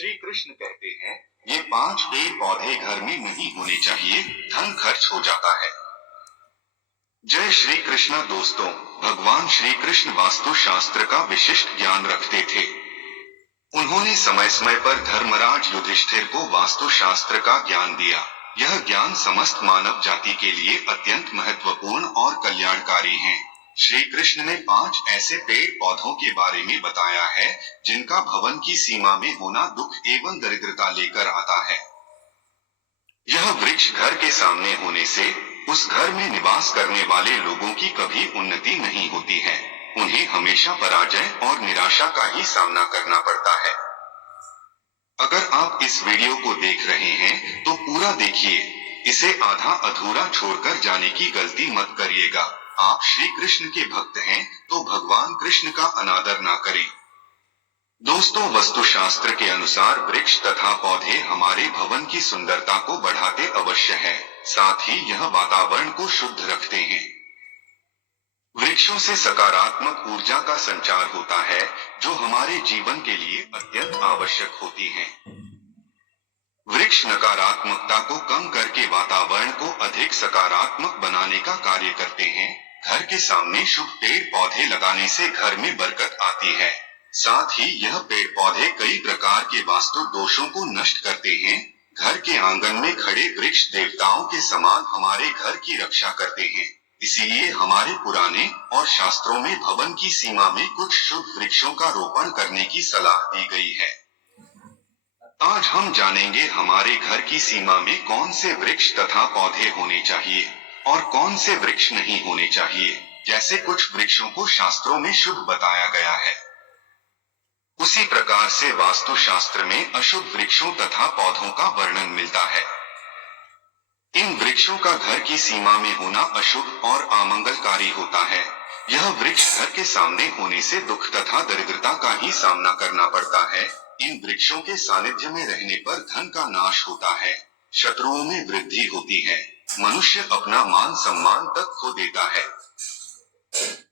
श्री कृष्ण कहते हैं, ये 5 पेड़ पौधे घर में नहीं होने चाहिए, धन खर्च हो जाता है। जय श्री कृष्ण दोस्तों, भगवान श्री कृष्ण वास्तु शास्त्र का विशिष्ट ज्ञान रखते थे। उन्होंने समय समय पर धर्मराज युधिष्ठिर को वास्तु शास्त्र का ज्ञान दिया। यह ज्ञान समस्त मानव जाति के लिए अत्यंत महत्वपूर्ण और कल्याणकारी है। श्री कृष्ण ने 5 ऐसे पेड़ पौधों के बारे में बताया है जिनका भवन की सीमा में होना दुख एवं दरिद्रता लेकर आता है। यह वृक्ष घर के सामने होने से उस घर में निवास करने वाले लोगों की कभी उन्नति नहीं होती है। उन्हें हमेशा पराजय और निराशा का ही सामना करना पड़ता है। अगर आप इस वीडियो को देख रहे हैं तो पूरा देखिए, इसे आधा अधूरा छोड़कर जाने की गलती मत करिएगा। आप श्री कृष्ण के भक्त हैं तो भगवान कृष्ण का अनादर ना करें। दोस्तों, वास्तुशास्त्र के अनुसार वृक्ष तथा पौधे हमारे भवन की सुंदरता को बढ़ाते अवश्य है, साथ ही यह वातावरण को शुद्ध रखते हैं। वृक्षों से सकारात्मक ऊर्जा का संचार होता है जो हमारे जीवन के लिए अत्यंत आवश्यक होती है। वृक्ष नकारात्मकता को कम करके वातावरण को अधिक सकारात्मक बनाने का कार्य करते हैं। घर के सामने शुभ पेड़ पौधे लगाने से घर में बरकत आती है। साथ ही यह पेड़ पौधे कई प्रकार के वास्तु दोषों को नष्ट करते हैं। घर के आंगन में खड़े वृक्ष देवताओं के समान हमारे घर की रक्षा करते हैं। इसीलिए हमारे पुराने और शास्त्रों में भवन की सीमा में कुछ शुभ वृक्षों का रोपण करने की सलाह दी गई है। आज हम जानेंगे हमारे घर की सीमा में कौन से वृक्ष तथा पौधे होने चाहिए और कौन से वृक्ष नहीं होने चाहिए। जैसे कुछ वृक्षों को शास्त्रों में शुभ बताया गया है, उसी प्रकार से वास्तु शास्त्र में अशुभ वृक्षों तथा पौधों का वर्णन मिलता है। इन वृक्षों का घर की सीमा में होना अशुभ और अमंगलकारी होता है। यह वृक्ष घर के सामने होने से दुख तथा दरिद्रता का ही सामना करना पड़ता है। इन वृक्षों के सानिध्य में रहने पर धन का नाश होता है, शत्रुओं में वृद्धि होती है, मनुष्य अपना मान सम्मान तक खो देता है।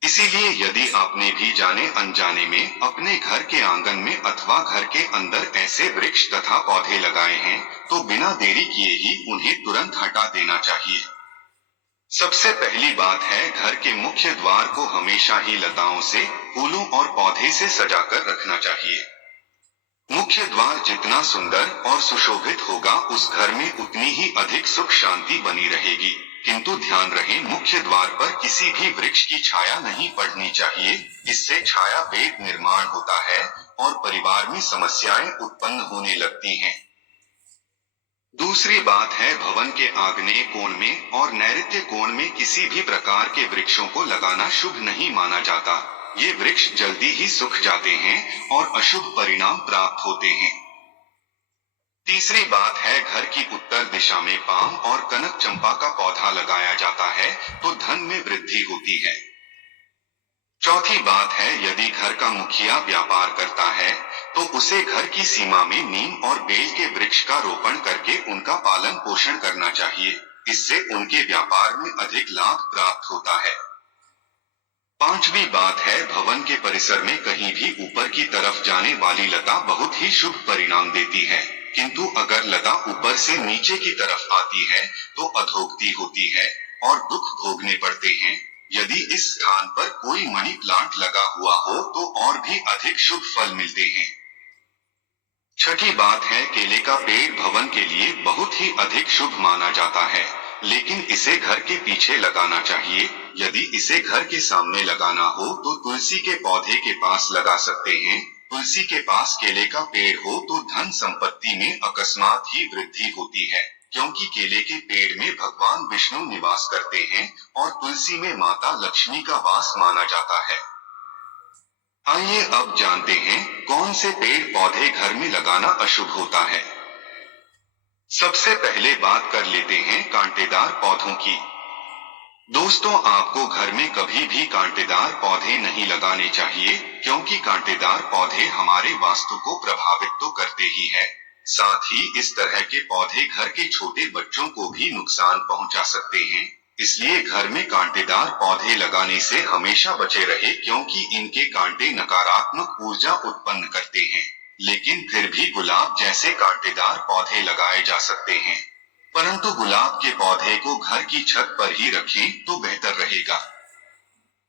इसीलिए यदि आपने भी जाने अनजाने में अपने घर के आंगन में अथवा घर के अंदर ऐसे वृक्ष तथा पौधे लगाए हैं तो बिना देरी किए ही उन्हें तुरंत हटा देना चाहिए। सबसे पहली बात है, घर के मुख्य द्वार को हमेशा ही लताओं से, फूलों और पौधे से सजाकर रखना चाहिए। मुख्य द्वार जितना सुंदर और सुशोभित होगा उस घर में उतनी ही अधिक सुख शांति बनी रहेगी। किंतु ध्यान रहे, मुख्य द्वार पर किसी भी वृक्ष की छाया नहीं पड़नी चाहिए। इससे छाया भेद निर्माण होता है और परिवार में समस्याएं उत्पन्न होने लगती हैं। दूसरी बात है, भवन के आग्नेय कोण में और नैऋत्य कोण में किसी भी प्रकार के वृक्षों को लगाना शुभ नहीं माना जाता। ये वृक्ष जल्दी ही सूख जाते हैं और अशुभ परिणाम प्राप्त होते हैं। तीसरी बात है, घर की उत्तर दिशा में पाम और कनक चंपा का पौधा लगाया जाता है तो धन में वृद्धि होती है। चौथी बात है, यदि घर का मुखिया व्यापार करता है तो उसे घर की सीमा में नीम और बेल के वृक्ष का रोपण करके उनका पालन पोषण करना चाहिए। इससे उनके व्यापार में अधिक लाभ प्राप्त होता है। पांचवी बात है, भवन के परिसर में कहीं भी ऊपर की तरफ जाने वाली लता बहुत ही शुभ परिणाम देती है, किंतु अगर लता ऊपर से नीचे की तरफ आती है तो अधोगति होती है और दुख भोगने पड़ते हैं। यदि इस स्थान पर कोई मनी प्लांट लगा हुआ हो तो और भी अधिक शुभ फल मिलते हैं। छठी बात है, केले का पेड़ भवन के लिए बहुत ही अधिक शुभ माना जाता है, लेकिन इसे घर के पीछे लगाना चाहिए। यदि इसे घर के सामने लगाना हो तो तुलसी के पौधे के पास लगा सकते हैं। तुलसी के पास केले का पेड़ हो तो धन संपत्ति में अकस्मात ही वृद्धि होती है, क्योंकि केले के पेड़ में भगवान विष्णु निवास करते हैं और तुलसी में माता लक्ष्मी का वास माना जाता है। आइए अब जानते हैं कौन से पेड़ पौधे घर में लगाना अशुभ होता है। सबसे पहले बात कर लेते हैं कांटेदार पौधों की। दोस्तों, आपको घर में कभी भी कांटेदार पौधे नहीं लगाने चाहिए, क्योंकि कांटेदार पौधे हमारे वास्तु को प्रभावित तो करते ही है, साथ ही इस तरह के पौधे घर के छोटे बच्चों को भी नुकसान पहुंचा सकते हैं। इसलिए घर में कांटेदार पौधे लगाने से हमेशा बचे रहे, क्योंकि इनके कांटे नकारात्मक ऊर्जा उत्पन्न करते हैं। लेकिन फिर भी गुलाब जैसे कांटेदार पौधे लगाए जा सकते हैं। परंतु गुलाब के पौधे को घर की छत पर ही रखें तो बेहतर रहेगा।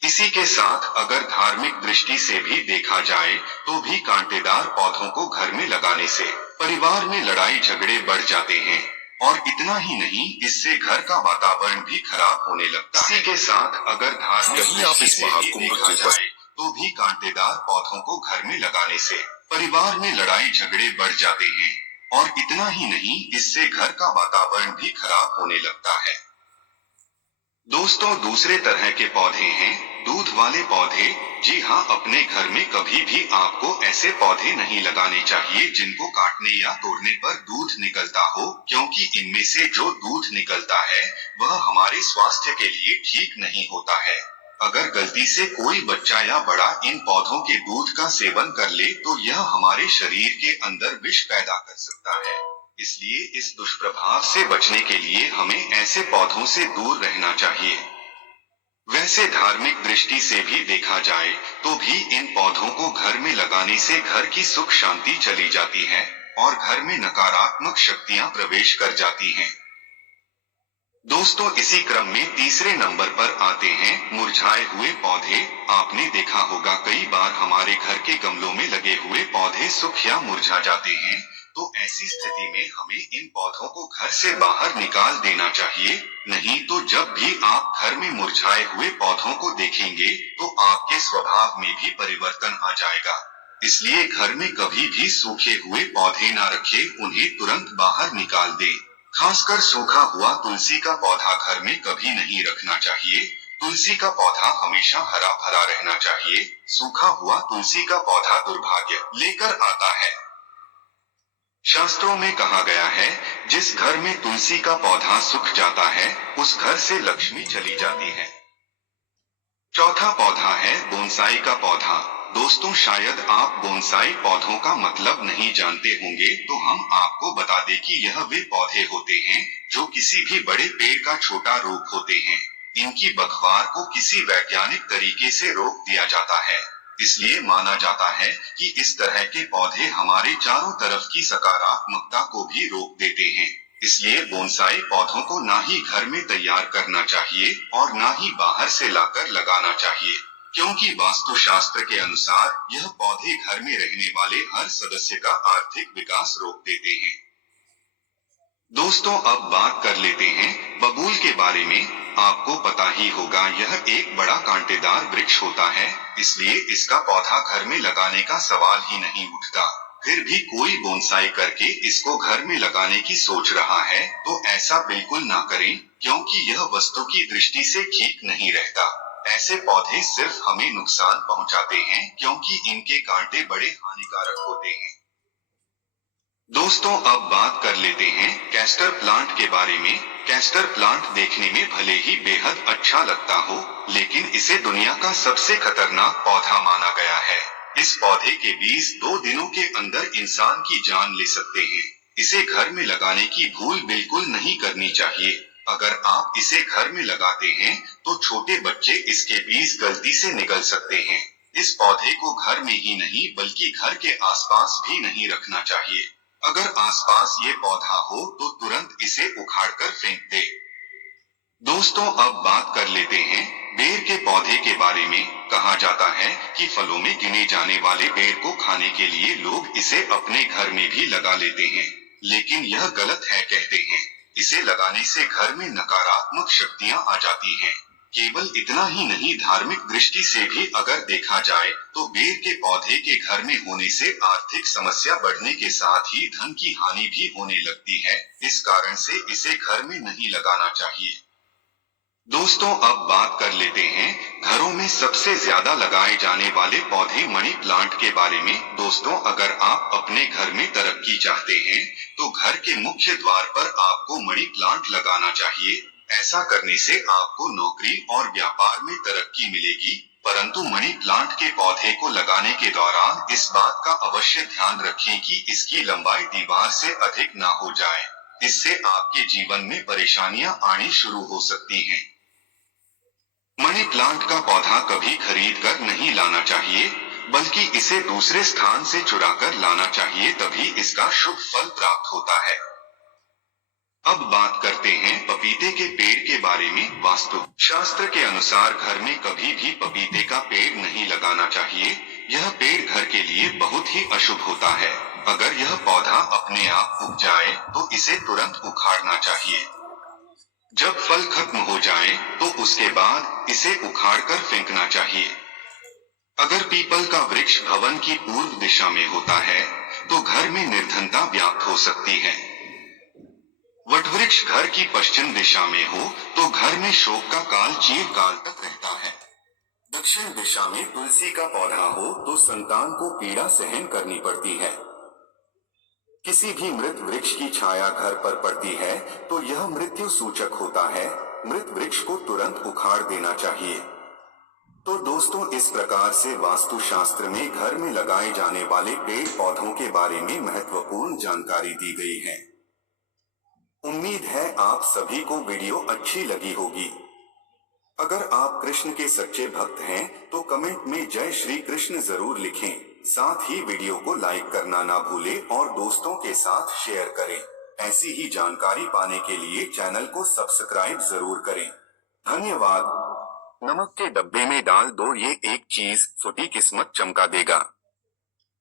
इसी के साथ अगर धार्मिक दृष्टि से भी देखा जाए तो भी कांटेदार पौधों को घर में लगाने से परिवार में लड़ाई झगड़े बढ़ जाते हैं और इतना ही नहीं, इससे घर का वातावरण भी खराब होने लगता है। इसी के साथ अगर धार्मिक दृष्टि से भी देखा जाए तो भी कांटेदार पौधों को घर में लगाने से परिवार में लड़ाई झगड़े बढ़ जाते हैं और इतना ही नहीं, इससे घर का वातावरण भी खराब होने लगता है। दोस्तों, दूसरे तरह के पौधे हैं दूध वाले पौधे। जी हाँ, अपने घर में कभी भी आपको ऐसे पौधे नहीं लगाने चाहिए जिनको काटने या तोड़ने पर दूध निकलता हो, क्योंकि इनमें से जो दूध निकलता है वह हमारे स्वास्थ्य के लिए ठीक नहीं होता है। अगर गलती से कोई बच्चा या बड़ा इन पौधों के दूध का सेवन कर ले तो यह हमारे शरीर के अंदर विष पैदा कर सकता है। इसलिए इस दुष्प्रभाव से बचने के लिए हमें ऐसे पौधों से दूर रहना चाहिए। वैसे धार्मिक दृष्टि से भी देखा जाए तो भी इन पौधों को घर में लगाने से घर की सुख शांति चली जाती है और घर में नकारात्मक शक्तियां प्रवेश कर जाती हैं। दोस्तों, इसी क्रम में तीसरे नंबर पर आते हैं मुरझाए हुए पौधे। आपने देखा होगा कई बार हमारे घर के गमलों में लगे हुए पौधे सूख या मुरझा जाते हैं, तो ऐसी स्थिति में हमें इन पौधों को घर से बाहर निकाल देना चाहिए। नहीं तो जब भी आप घर में मुरझाए हुए पौधों को देखेंगे तो आपके स्वभाव में भी परिवर्तन आ जाएगा। इसलिए घर में कभी भी सूखे हुए पौधे न रखें, उन्हें तुरंत बाहर निकाल दें। खासकर सूखा हुआ तुलसी का पौधा घर में कभी नहीं रखना चाहिए। तुलसी का पौधा हमेशा हरा भरा रहना चाहिए। सूखा हुआ तुलसी का पौधा दुर्भाग्य लेकर आता है। शास्त्रों में कहा गया है, जिस घर में तुलसी का पौधा सूख जाता है उस घर से लक्ष्मी चली जाती है। चौथा पौधा है बोनसाई का पौधा। दोस्तों, शायद आप बोनसाई पौधों का मतलब नहीं जानते होंगे, तो हम आपको बता दें कि यह वे पौधे होते हैं जो किसी भी बड़े पेड़ का छोटा रूप होते हैं। इनकी बखवार को किसी वैज्ञानिक तरीके से रोक दिया जाता है। इसलिए माना जाता है कि इस तरह के पौधे हमारे चारों तरफ की सकारात्मकता को भी रोक देते हैं। इसलिए बोनसाई पौधों को ना ही घर में तैयार करना चाहिए और ना ही बाहर से लाकर लगाना चाहिए, क्योंकि वास्तुशास्त्र के अनुसार यह पौधे घर में रहने वाले हर सदस्य का आर्थिक विकास रोक देते हैं। दोस्तों, अब बात कर लेते हैं बबूल के बारे में। आपको पता ही होगा, यह एक बड़ा कांटेदार वृक्ष होता है, इसलिए इसका पौधा घर में लगाने का सवाल ही नहीं उठता। फिर भी कोई बोनसाई करके इसको घर में लगाने की सोच रहा है, तो ऐसा बिल्कुल ना करें, क्योंकि यह वस्तु की दृष्टि से ठीक नहीं रहता। ऐसे पौधे सिर्फ हमें नुकसान पहुंचाते हैं, क्योंकि इनके कांटे बड़े हानिकारक होते हैं। दोस्तों, अब बात कर लेते हैं कैस्टर प्लांट के बारे में। कैस्टर प्लांट देखने में भले ही बेहद अच्छा लगता हो, लेकिन इसे दुनिया का सबसे खतरनाक पौधा माना गया है। इस पौधे के बीज 2 दिनों के अंदर इंसान की जान ले सकते हैं। इसे घर में लगाने की भूल बिल्कुल नहीं करनी चाहिए। अगर आप इसे घर में लगाते हैं तो छोटे बच्चे इसके बीज गलती से निगल सकते हैं। इस पौधे को घर में ही नहीं बल्कि घर के आसपास भी नहीं रखना चाहिए। अगर आसपास ये पौधा हो तो तुरंत इसे उखाड़कर फेंक दे। दोस्तों, अब बात कर लेते हैं बेर के पौधे के बारे में। कहा जाता है कि फलों में गिने जाने वाले बेर को खाने के लिए लोग इसे अपने घर में भी लगा लेते हैं, लेकिन यह गलत है। कहते हैं इसे लगाने से घर में नकारात्मक शक्तियां आ जाती हैं। केवल इतना ही नहीं, धार्मिक दृष्टि से भी अगर देखा जाए तो बेर के पौधे के घर में होने से आर्थिक समस्या बढ़ने के साथ ही धन की हानि भी होने लगती है। इस कारण से इसे घर में नहीं लगाना चाहिए। दोस्तों, अब बात कर लेते हैं घरों में सबसे ज्यादा लगाए जाने वाले पौधे मनी प्लांट के बारे में। दोस्तों, अगर आप अपने घर में तरक्की चाहते हैं तो घर के मुख्य द्वार पर आपको मनी प्लांट लगाना चाहिए। ऐसा करने से आपको नौकरी और व्यापार में तरक्की मिलेगी। परंतु मनी प्लांट के पौधे को लगाने के दौरान इस बात का अवश्य ध्यान रखें कि इसकी लंबाई दीवार से अधिक ना हो जाए। इससे आपके जीवन में परेशानियां आनी शुरू हो सकती हैं। मनी प्लांट का पौधा कभी खरीद कर नहीं लाना चाहिए। बल्कि इसे दूसरे स्थान से चुराकर लाना चाहिए, तभी इसका शुभ फल प्राप्त होता है। अब बात करते हैं पपीते के पेड़ के बारे में। वास्तु शास्त्र के अनुसार घर में कभी भी पपीते का पेड़ नहीं लगाना चाहिए। यह पेड़ घर के लिए बहुत ही अशुभ होता है। अगर यह पौधा अपने आप उग जाए तो इसे तुरंत उखाड़ना चाहिए। जब फल खत्म हो जाए तो उसके बाद इसे उखाड़कर फेंकना चाहिए। अगर पीपल का वृक्ष भवन की पूर्व दिशा में होता है तो घर में निर्धनता व्याप्त हो सकती है। वटवृक्ष घर की पश्चिम दिशा में हो तो घर में शोक का काल चिरकाल तक रहता है। दक्षिण दिशा में तुलसी का पौधा हो तो संतान को पीड़ा सहन करनी पड़ती है। किसी भी मृत वृक्ष की छाया घर पर पड़ती है तो यह मृत्यु सूचक होता है। मृत वृक्ष को तुरंत उखाड़ देना चाहिए। तो दोस्तों, इस प्रकार से वास्तु शास्त्र में घर में लगाए जाने वाले पेड़ पौधों के बारे में महत्वपूर्ण जानकारी दी गई है। उम्मीद है आप सभी को वीडियो अच्छी लगी होगी। अगर आप कृष्ण के सच्चे भक्त हैं तो कमेंट में जय श्री कृष्ण जरूर लिखें। साथ ही वीडियो को लाइक करना ना भूलें और दोस्तों के साथ शेयर करें। ऐसी ही जानकारी पाने के लिए चैनल को सब्सक्राइब जरूर करें। धन्यवाद। नमक के डब्बे में डाल दो ये एक चीज, फूटी किस्मत चमका देगा।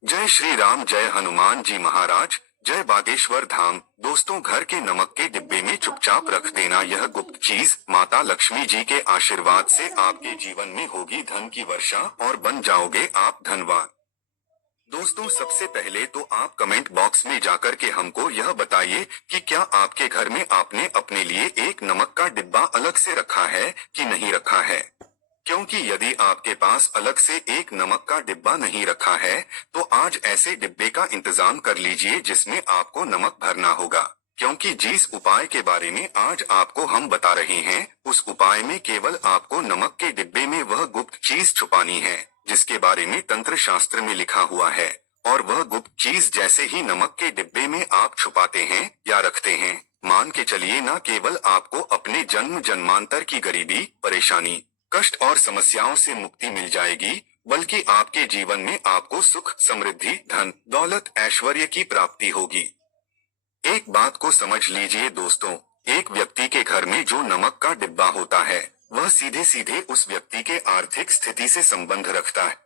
जय श्री राम, जय हनुमान जी महाराज, जय बागेश्वर धाम। दोस्तों, घर के नमक के डिब्बे में चुपचाप रख देना यह गुप्त चीज माता लक्ष्मी जी के आशीर्वाद से आपके जीवन में होगी धन की वर्षा और बन जाओगे आप धनवान। दोस्तों, सबसे पहले तो आप कमेंट बॉक्स में जाकर के हमको यह बताइए कि क्या आपके घर में आपने अपने लिए एक नमक का डिब्बा अलग से रखा है कि नहीं रखा है। क्योंकि यदि आपके पास अलग से एक नमक का डिब्बा नहीं रखा है तो आज ऐसे डिब्बे का इंतजाम कर लीजिए जिसमें आपको नमक भरना होगा। क्योंकि जिस उपाय के बारे में आज आपको हम बता रहे हैं उस उपाय में केवल आपको नमक के डिब्बे में वह गुप्त चीज छुपानी है जिसके बारे में तंत्र शास्त्र में लिखा हुआ है। और वह गुप्त चीज जैसे ही नमक के डिब्बे में आप छुपाते हैं या रखते हैं, मान के चलिए न केवल आपको अपने जन्म जन्मांतर की गरीबी, परेशानी, कष्ट और समस्याओं से मुक्ति मिल जाएगी, बल्कि आपके जीवन में आपको सुख, समृद्धि, धन, दौलत, ऐश्वर्य की प्राप्ति होगी। एक बात को समझ लीजिए दोस्तों, एक व्यक्ति के घर में जो नमक का डिब्बा होता है वह सीधे सीधे उस व्यक्ति के आर्थिक स्थिति से संबंध रखता है।